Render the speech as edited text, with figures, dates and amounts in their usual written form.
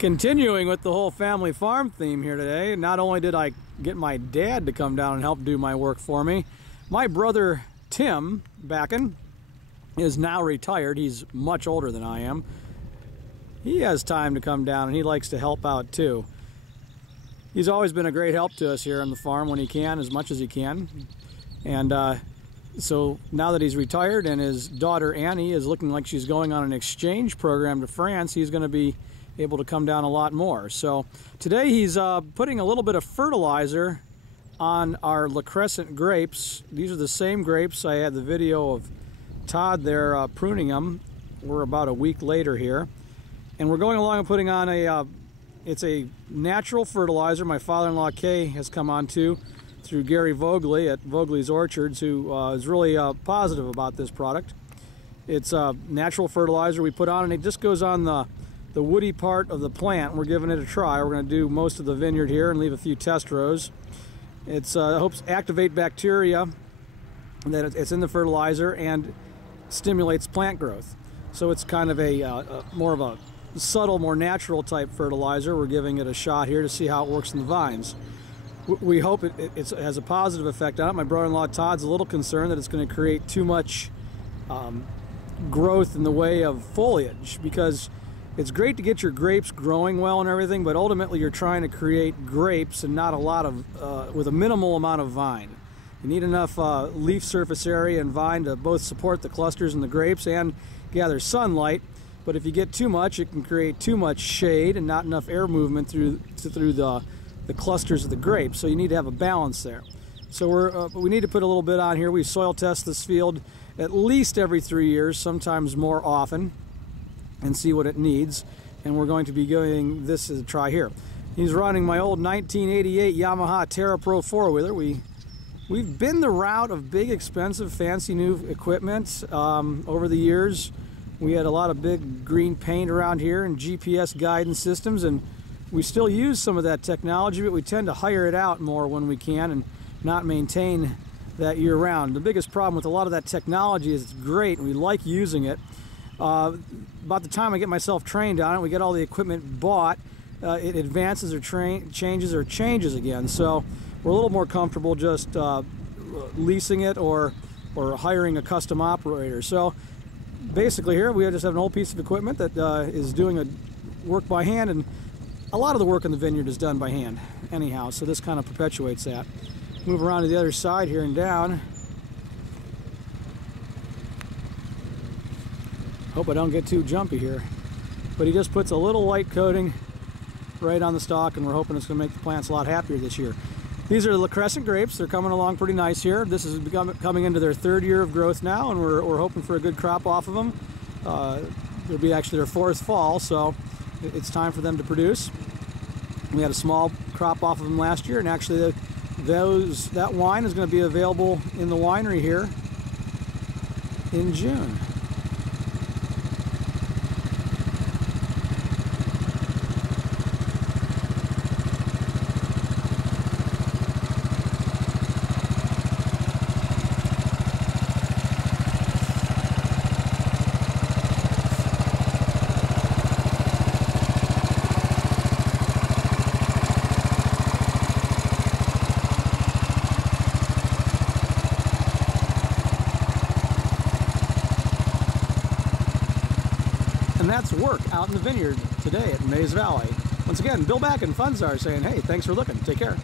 Continuing with the whole family farm theme here today, not only did I get my dad to come down and help do my work for me, my brother Tim Bakan is now retired. He's much older than I am. He has time to come down and he likes to help out too. He's always been a great help to us here on the farm when he can, as much as he can. And so now that he's retired and his daughter Annie is looking like she's going on an exchange program to France, he's going to be able to come down a lot more. So today he's putting a little bit of fertilizer on our La Crescent grapes. These are the same grapes. I had the video of Todd there pruning them. We're about a week later here. And we're going along and putting on it's a natural fertilizer my father-in-law Kay has come on to through Gary Vogley at Vogley's Orchards, who is really positive about this product. It's a natural fertilizer we put on, and it just goes on the woody part of the plant. We're giving it a try. We're going to do most of the vineyard here and leave a few test rows. It helps activate bacteria that it's in the fertilizer and stimulates plant growth. So it's kind of a more of a subtle, more natural type fertilizer. We're giving it a shot here to see how it works in the vines. We hope it has a positive effect on it. My brother-in-law Todd's a little concerned that it's going to create too much growth in the way of foliage, because it's great to get your grapes growing well and everything, but ultimately you're trying to create grapes and not a lot of, with a minimal amount of vine. You need enough leaf surface area and vine to both support the clusters and the grapes and gather sunlight. But if you get too much, it can create too much shade and not enough air movement through the clusters of the grapes. So you need to have a balance there. So we need to put a little bit on here. We soil test this field at least every 3 years, sometimes more often, and see what it needs. And we're going to be giving this a try here. He's running my old 1988 Yamaha Terra Pro 4-wheeler. We've been the route of big, expensive, fancy new equipment over the years. We had a lot of big green paint around here and GPS guidance systems, and we still use some of that technology, but we tend to hire it out more when we can and not maintain that year-round. The biggest problem with a lot of that technology is it's great and we like using it. About the time I get myself trained on it, we get all the equipment bought, it advances or changes again. So we're a little more comfortable just leasing it or hiring a custom operator. So basically here we just have an old piece of equipment that is doing work by hand, and a lot of the work in the vineyard is done by hand anyhow, so this kind of perpetuates that. Move around to the other side here and down. Hope I don't get too jumpy here. But he just puts a little light coating right on the stalk, and we're hoping it's going to make the plants a lot happier this year. These are the La Crescent grapes. They're coming along pretty nice here. This is coming into their 3rd year of growth now, and we're hoping for a good crop off of them. It'll be actually their 4th fall, so it's time for them to produce. We had a small crop off of them last year, and actually that wine is going to be available in the winery here in June. And that's work out in the vineyard today at Maize Valley. Once again, Bill Bakan, Funzar, saying, hey, thanks for looking. Take care.